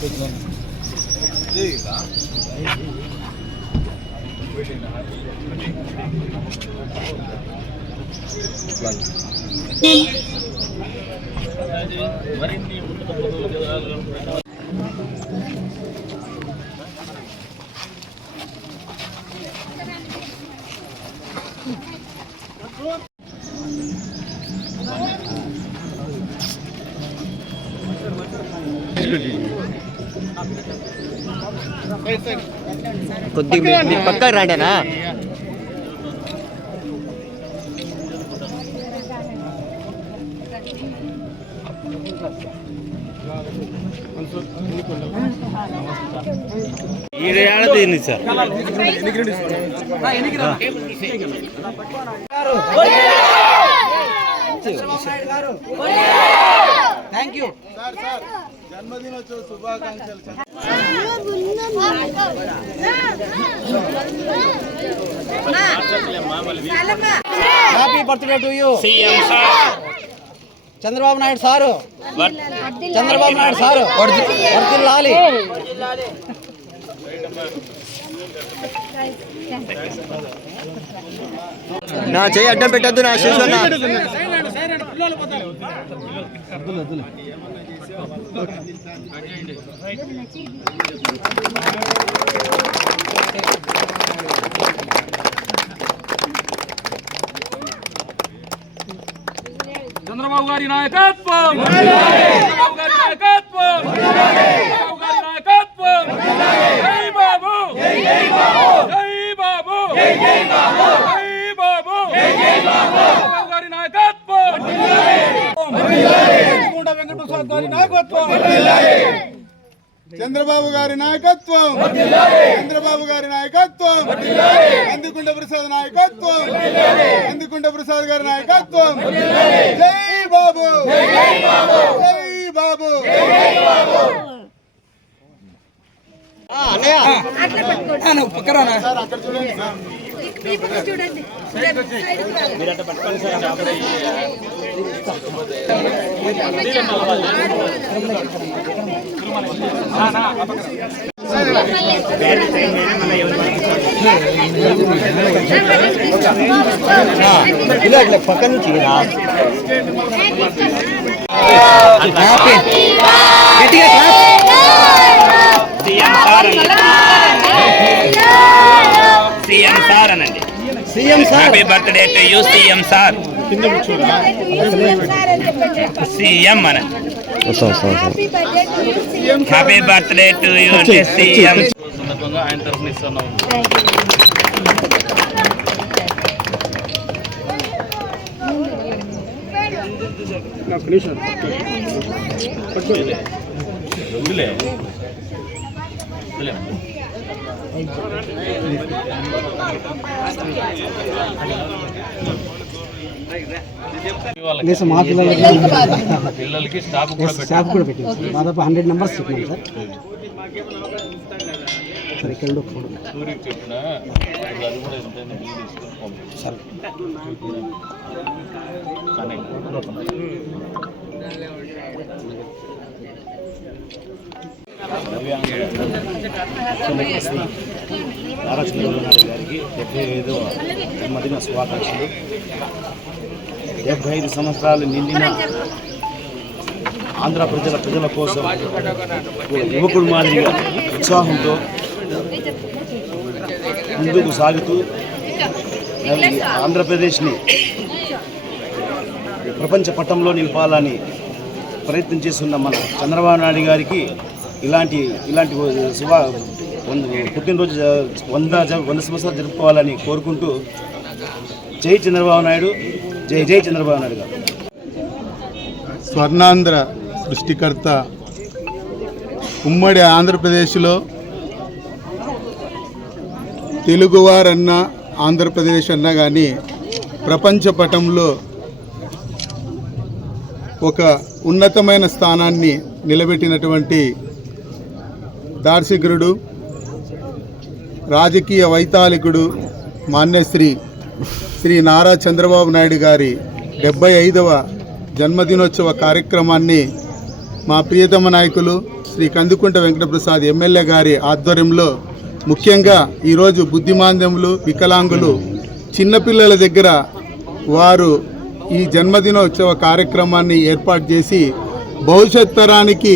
కొద్దిగా మీ పక్కకు రాండేనా ఈడ ఏడాది sir happy birthday to you Chandrababu Naidu sir. Chandrababu Naidu sir. వర్తిల్లాలి నా చెయ్యి అడ్డం పెట్టద్దు నా శిశున్న చంద్రబాబు గారి నాయకత్వం! చంద్రబాబు గారి నాయకత్వం! చంద్రబాబు గారి నాయకత్వం జై బాబు! జై బాబు! జై బాబు! చంద్రబాబు గారి నాయకత్వం వెంకటప్రసాద్ గారి నాయకత్వం చంద్రబాబు గారి నాయకత్వం. చంద్రబాబు గారి నాయకత్వం. అందుకుంట ప్రసాద్ నాయకత్వం. అందుకుంట ప్రసాద్ గారి నాయకత్వం. జై బాబు. జై బాబు. సార్ అక్కడ చూడండి సార్ ఇలా ఇట్లా పక్క నుంచి హ్యాపీ గట్టిగా సీఎం సార్ అనండి CM sir happy birthday to you CM sir CM అనండి హ్యాపీ బర్త్డే టు యూ అంటే సీఎం సందర్భంగా ఆయన తరఫున ఇస్తున్నాం వదిలే వదిలే లేదు మా పిల్లలకి పిల్లలకి స్టాఫ్ కూడా పెట్టాం దాదాపు హండ్రెడ్ నెంబర్స్ చెప్పినాం సార్. సార్ ఇక్కడ ఉండు. సూర్యుడు చెప్పిన ఇప్పుడు అది కూడా ఎంతైనా బిల్లు తీసుకొని పంపించాం సార్ కానీ నారా చంద్రబాబు గారికి డెబ్బై ఐదవ జన్మదిన శుభాకాంక్షలు డెబ్బై ఐదు సంవత్సరాలు నిండిన ఆంధ్ర ప్రజల ప్రజల కోసం యువకుడు మాదిరిగా ఉత్సాహంతో ముందుకు సాగుతూ ఆంధ్రప్రదేశ్ని ప్రపంచ పట్టంలో నిలపాలని ప్రయత్నం చేస్తున్న మన చంద్రబాబు నాయుడు గారికి ఇలాంటి ఇలాంటి శుభ వంద పుట్టినరోజు వంద జ- వంద సంవత్సరాలు జరుపుకోవాలని కోరుకుంటూ జై చంద్రబాబు నాయుడు జై జై చంద్రబాబు నాయుడు గారు. స్వర్ణాంధ్ర సృష్టికర్త ఉమ్మడి ఆంధ్రప్రదేశ్లో తెలుగువారన్నా ఆంధ్రప్రదేశ్ అన్నా కానీ ప్రపంచ పటంలో ఒక ఉన్నతమైన స్థానాన్ని నిలబెట్టినటువంటి దార్శికుడు రాజకీయ వైతాళికుడు మాన్యశ్రీ శ్రీ నారా చంద్రబాబు నాయుడు గారి డెబ్బై ఐదవ జన్మదినోత్సవ కార్యక్రమాన్ని మా ప్రియతమ నాయకులు శ్రీ కందుకుంట వెంకటప్రసాద్ ఎమ్మెల్యే గారి ఆధ్వర్యంలో ముఖ్యంగా ఈరోజు బుద్ధిమాంద్యములు వికలాంగులు చిన్నపిల్లల దగ్గర వారు ఈ జన్మదినోత్సవ కార్యక్రమాన్ని ఏర్పాటు చేసి భవిష్యత్ తరానికి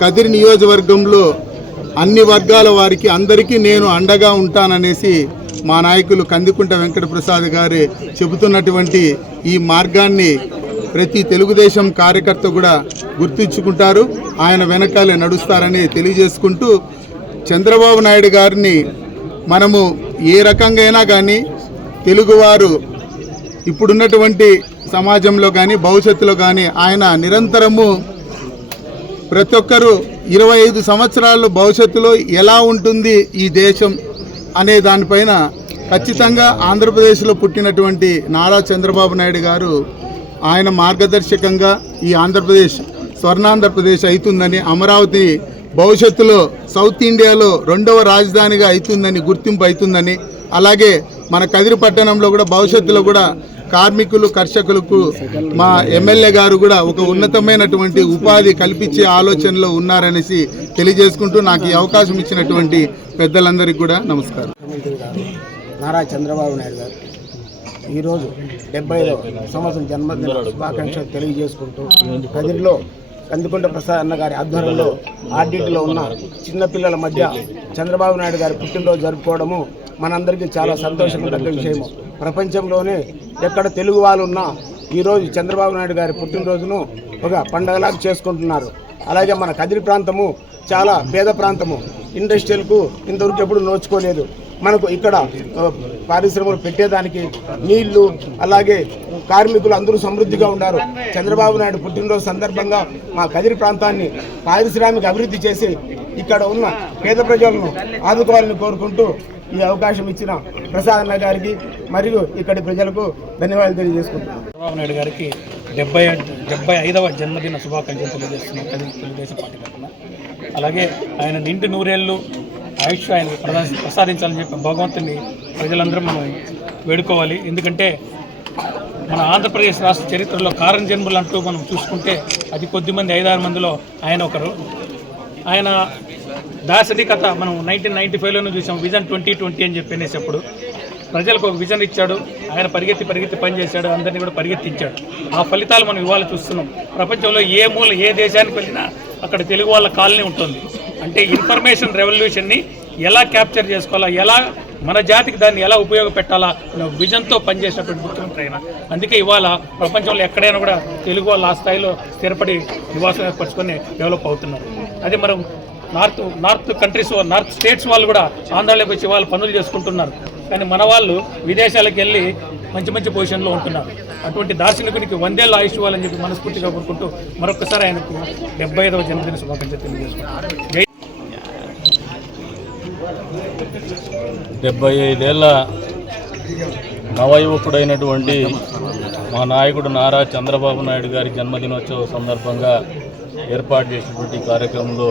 కదిరి నియోజకవర్గంలో అన్ని వర్గాల వారికి అందరికీ నేను అండగా ఉంటాననేసి మా నాయకులు కందికుంట వెంకటప్రసాద్ గారు చెబుతున్నటువంటి ఈ మార్గాన్ని ప్రతి తెలుగుదేశం కార్యకర్త కూడా గుర్తించుకుంటారు. ఆయన వెనకాలే నడుస్తారని తెలియజేసుకుంటూ చంద్రబాబు నాయుడు గారిని మనము ఏ రకంగా అయినా కానీ తెలుగువారు ఇప్పుడున్నటువంటి సమాజంలో కానీ భవిష్యత్తులో కానీ ఆయన నిరంతరము ప్రతి ఒక్కరూ ఇరవై ఐదు సంవత్సరాల భవిష్యత్తులో ఎలా ఉంటుంది ఈ దేశం అనే దానిపైన ఖచ్చితంగా ఆంధ్రప్రదేశ్లో పుట్టినటువంటి నారా చంద్రబాబు నాయుడు గారు ఆయన మార్గదర్శకంగా ఈ ఆంధ్రప్రదేశ్ స్వర్ణాంధ్రప్రదేశ్ అవుతుందని అమరావతి భవిష్యత్తులో సౌత్ ఇండియాలో రెండవ రాజధానిగా అవుతుందని గుర్తింపు అవుతుందని అలాగే మన కదిరి పట్టణంలో కూడా భవిష్యత్తులో కూడా కార్మికులు కర్షకులకు మా ఎమ్మెల్యే గారు కూడా ఒక ఉన్నతమైనటువంటి ఉపాధి కల్పించే ఆలోచనలో ఉన్నారనేసి తెలియజేసుకుంటూ నాకు ఈ అవకాశం ఇచ్చినటువంటి పెద్దలందరికీ కూడా నమస్కారం. నారా చంద్రబాబు నాయుడు గారు ఈరోజు డెబ్బైలో సంవత్సరం జన్మదిన శుభాకాంక్షలు తెలియజేసుకుంటూ కదిరిలో కందుకుంట ప్రసాద్ అన్న గారి ఆధ్వర్యంలో ఆర్డీటీలో ఉన్న చిన్నపిల్లల మధ్య చంద్రబాబు నాయుడు గారి పుట్టినరోజు జరుపుకోవడము మనందరికీ చాలా సంతోషంగా తగ్గ విషయము ప్రపంచంలోనే ఎక్కడ తెలుగు వాళ్ళు ఉన్నా ఈరోజు చంద్రబాబు నాయుడు గారి పుట్టినరోజును ఒక పండగలాగా చేసుకుంటున్నారు. అలాగే మన కదిరి ప్రాంతము చాలా పేద ప్రాంతము. ఇండస్ట్రియల్కు ఇంతవరకు ఎప్పుడు నోచుకోలేదు. మనకు ఇక్కడ పారిశ్రమలు పెట్టేదానికి నీళ్ళు అలాగే కార్మికులు అందరూ సమృద్ధిగా ఉన్నారు. చంద్రబాబు నాయుడు పుట్టినరోజు సందర్భంగా మా కదిరి ప్రాంతాన్ని పారిశ్రామిక అభివృద్ధి చేసి ఇక్కడ ఉన్న పేద ప్రజలను ఆదుకోవాలని కోరుకుంటూ ఈ అవకాశం ఇచ్చిన ప్రసాద్ గారికి మరియు ఇక్కడి ప్రజలకు ధన్యవాదాలు తెలియజేసుకుంటున్నాను చంద్రబాబు నాయుడు గారికి డెబ్బై డెబ్బై ఐదవ జన్మదిన శుభాకాంక్షలు తెలియజేస్తున్నాం తెలుగుదేశం పార్టీ తరఫున. అలాగే ఆయన నింటి నూరేళ్ళు ఆయుష్ ఆయన ప్రసాదించాలని చెప్పి భగవంతుని ప్రజలందరూ మనం వేడుకోవాలి. ఎందుకంటే మన ఆంధ్రప్రదేశ్ రాష్ట్ర చరిత్రలో కారణ జన్మలు అంటూ మనం చూసుకుంటే అది కొద్దిమంది ఐదారు మందిలో ఆయన ఒకరు. ఆయన దార్శనికత మనం నైన్టీన్ నైన్టీ ఫైవ్లోనే చూసాం. విజన్ ట్వంటీ ట్వంటీ అని చెప్పి అప్పుడు. ప్రజలకు ఒక విజన్ ఇచ్చాడు. ఆయన పరిగెత్తి పరిగెత్తి పనిచేశాడు అందరినీ కూడా పరిగెత్తించాడు. ఆ ఫలితాలు మనం ఇవాళ చూస్తున్నాం. ప్రపంచంలో ఏ మూల ఏ దేశానికి వెళ్ళినా అక్కడ తెలుగు వాళ్ళ కాలనీ ఉంటుంది. అంటే ఇన్ఫర్మేషన్ రెవల్యూషన్ని ఎలా క్యాప్చర్ చేసుకోవాలా ఎలా మన జాతికి దాన్ని ఎలా ఉపయోగపెట్టాలా అనే విజన్తో పనిచేసినటువంటి ముఖ్యమంత్రి ఆయన. అందుకే ఇవాళ ప్రపంచంలో ఎక్కడైనా కూడా తెలుగు వాళ్ళు ఆ స్థాయిలో స్థిరపడి నివాసం ఏర్పరచుకొని డెవలప్ అవుతున్నారు. అది మనం north north countries north states వాళ్ళు కూడా ఆంధ్రాలోకి వచ్చి వాళ్ళు పనులు చేసుకుంటున్నారు. కానీ మన వాళ్ళు విదేశాలకు వెళ్ళి మంచి మంచి పొజిషన్లో ఉంటున్నారు. అటువంటి దార్శనికునికి వందేళ్ళ ఆయుష్ ఇవ్వాలని చెప్పి మనస్ఫూర్తిగా కోరుకుంటూ మరొకసారి ఆయనకు డెబ్బై ఐదవ జన్మదిన శుభాకాంక్షలు తెలియజేసుకుంటున్నాను. డెబ్బై ఐదేళ్ళ నవయువకుడైనటువంటి మా నాయకుడు నారా చంద్రబాబు నాయుడు గారి జన్మదినోత్సవ సందర్భంగా ఏర్పాటు చేసినటువంటి కార్యక్రమంలో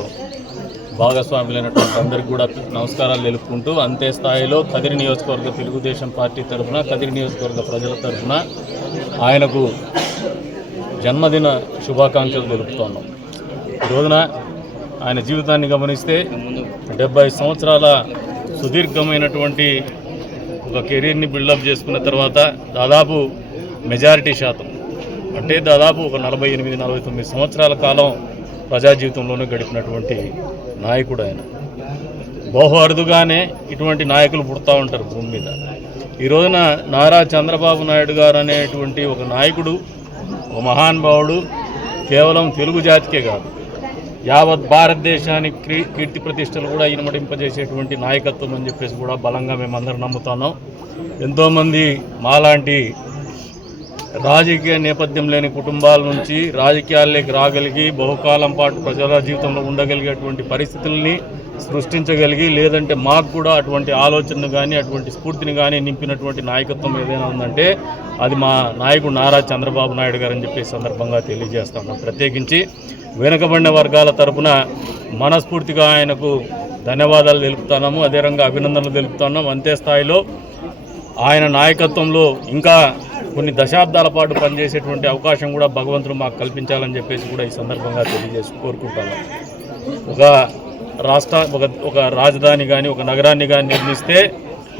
భాగస్వాములైనటువంటి అందరికీ కూడా నమస్కారాలు తెలుపుకుంటూ అంతే స్థాయిలో కదిరి నియోజకవర్గ తెలుగుదేశం పార్టీ తరఫున కదిరి నియోజకవర్గ ప్రజల తరఫున ఆయనకు జన్మదిన శుభాకాంక్షలు తెలుపుతున్నాం. రోజున ఆయన జీవితాన్ని గమనిస్తే డెబ్బై సంవత్సరాల సుదీర్ఘమైనటువంటి ఒక కెరీర్ని బిల్డప్ చేసుకున్న తర్వాత దాదాపు మెజారిటీ శాతం అంటే దాదాపు ఒక నలభై ఎనిమిది నలభై తొమ్మిది సంవత్సరాల కాలం ప్రజా జీవితంలోనే గడిపినటువంటి నాయకుడు ఆయన. బహు అరుదుగానే ఇటువంటి నాయకులు పుడతా ఉంటారు భూమి మీద. ఈ రోజున నారా చంద్రబాబు నాయుడు గారు అనేటువంటి ఒక నాయకుడు ఒక మహానుభావుడు కేవలం తెలుగు జాతికే కాదు యావత్ భారతదేశానికి కీర్తి ప్రతిష్టలు కూడా ఇనుమడింపజేసేటువంటి నాయకత్వం అని చెప్పేసి కూడా బలంగా మేమందరం నమ్ముతున్నాం. ఎంతోమంది మాలాంటి రాజకీయ నేపథ్యం లేని కుటుంబాల నుంచి రాజకీయాల్లోకి రాగలిగి బహుకాలం పాటు ప్రజల జీవితంలో ఉండగలిగేటువంటి పరిస్థితుల్ని సృష్టించగలిగి లేదంటే మాకు కూడా అటువంటి ఆలోచనను కానీ అటువంటి స్ఫూర్తిని కానీ నింపినటువంటి నాయకత్వం ఏదైనా ఉందంటే అది మా నాయకుడు నారా చంద్రబాబు నాయుడు గారు అని చెప్పి సందర్భంగా తెలియజేస్తున్నాం ప్రత్యేకించి వెనుకబడిన వర్గాల తరపున మనస్ఫూర్తిగా ఆయనకు ధన్యవాదాలు తెలుపుతున్నాము అదేవిధంగా అభినందనలు తెలుపుతున్నాం. అంతే స్థాయిలో ఆయన నాయకత్వంలో ఇంకా కొన్ని దశాబ్దాల పాటు పనిచేసేటువంటి అవకాశం కూడా భగవంతుడు మాకు కల్పించాలని చెప్పేసి కూడా ఈ సందర్భంగా తెలియజేసి కోరుకుంటాను. ఒక రాష్ట్ర ఒక ఒక రాజధాని కానీ ఒక నగరాన్ని కానీ నిర్మిస్తే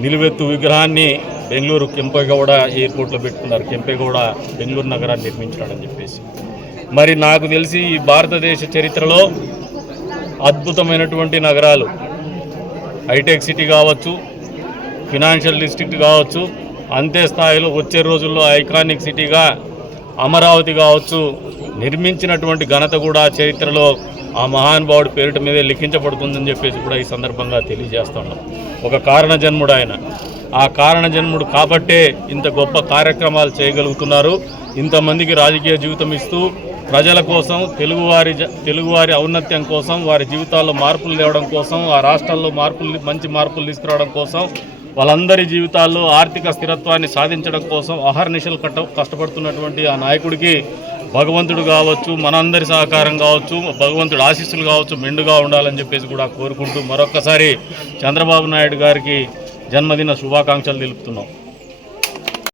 నిలువెత్తు విగ్రహాన్ని బెంగళూరు కెంపేగౌడ ఎయిర్పోర్ట్లో పెట్టుకున్నారు. కెంపేగౌడ బెంగళూరు నగరాన్ని నిర్మించాడని చెప్పేసి. మరి నాకు తెలిసి ఈ భారతదేశ చరిత్రలో అద్భుతమైనటువంటి నగరాలు హైటెక్ సిటీ కావచ్చు ఫినాన్షియల్ డిస్ట్రిక్ట్ కావచ్చు అంతే స్థాయిలో వచ్చే రోజుల్లో ఐకానిక్ సిటీగా అమరావతి కావచ్చు నిర్మించినటువంటి ఘనత కూడా చరిత్రలో ఆ మహానుభావుడి పేరిట మీదే లిఖించబడుతుందని చెప్పేసి కూడా ఈ సందర్భంగా తెలియజేస్తున్నాం ఒక కారణ జన్ముడు ఆయన. ఆ కారణ జన్ముడు కాబట్టే ఇంత గొప్ప కార్యక్రమాలు చేయగలుగుతున్నారు. ఇంతమందికి రాజకీయ జీవితం ఇస్తూ ప్రజల కోసం తెలుగువారి జ- తెలుగువారి ఔన్నత్యం కోసం వారి జీవితాల్లో మార్పులు తేవడం కోసం ఆ రాష్ట్రాల్లో మార్పులు మంచి మార్పులు తీసుకురావడం కోసం వాళ్ళందరి జీవితాల్లో ఆర్థిక స్థిరత్వాన్ని సాధించడం కోసం అహర్నిశలు కట్ట కష్టపడుతున్నటువంటి ఆ నాయకుడికి భగవంతుడు కావచ్చు మనందరి సహకారం కావచ్చు భగవంతుడు ఆశీస్సులు కావచ్చు మెండుగా ఉండాలని చెప్పేసి కూడా కోరుకుంటూ మరొక్కసారి చంద్రబాబు నాయుడు గారికి జన్మదిన శుభాకాంక్షలు తెలుపుతున్నాం.